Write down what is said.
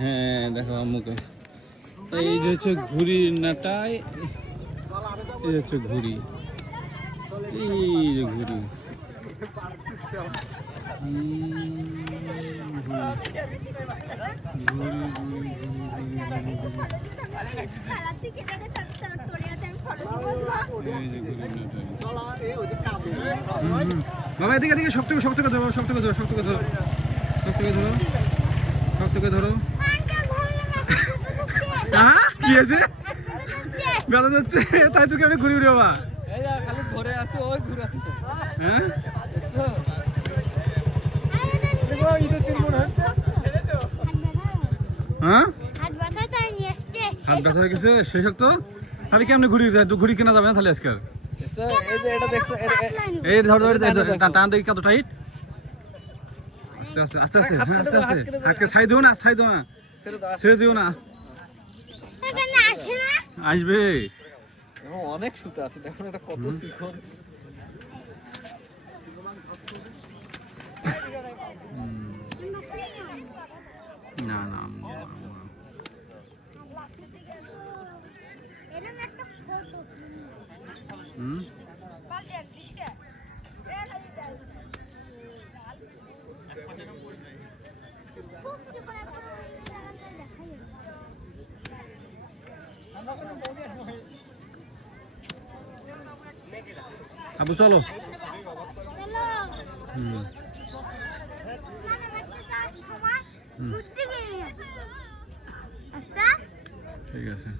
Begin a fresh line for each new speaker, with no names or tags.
হ্যাঁ দেখো আম্মুকে এই যে হচ্ছে ঘুড়ির নাটায় এই যে হচ্ছে ঘুড়ি। এই যে ঘুড়ি। বাবা এদিকে এদিকে শক্ত করে শক্ত করে ধরো শক্ত করে ধরো শক্ত করে ধরো শক্ত করে ধরো। ধরো। হ্যাঁ কি আছে বেড়া যাচ্ছে তাই তো কেমন ঘুরি বাবা।
খালি ঘরে আছে ওই ঘুরাচ্ছে।
হ্যাঁ?
দেখছ দেখো ঈদের দিন মনে হচ্ছে
হ্যাঁ?
হাত ব্যথা তাই নিয়ে আসছে
হাত ব্যথা হয়ে গেছে সেই শক্ত। তাহলে কেমনে ঘুরি ঘুরি কেনা যাবে না তাহলে আজকে
এই যে এটা দেখছ এটা- এ-
এই ধর ধর
টানো
টান দেখি কত টাইট আস্তে আস্তে আস্তে আস্তে হ্যাঁ, আস্তে আস্তে।
হাত
হাতকে ছাই দিও না ছাই দিও না।
ছেড়ে দাও
না। আসবে।
অনেক সুতা আছে দেখুন এটা কত শিখন
না না। হুম
কাল দেখছিস কে
আবু চলো
চলো
হুম
মানে বাচ্চা যাওয়ার সময় ঘুরতে গিয়ে চলো।
ঠিক আছে।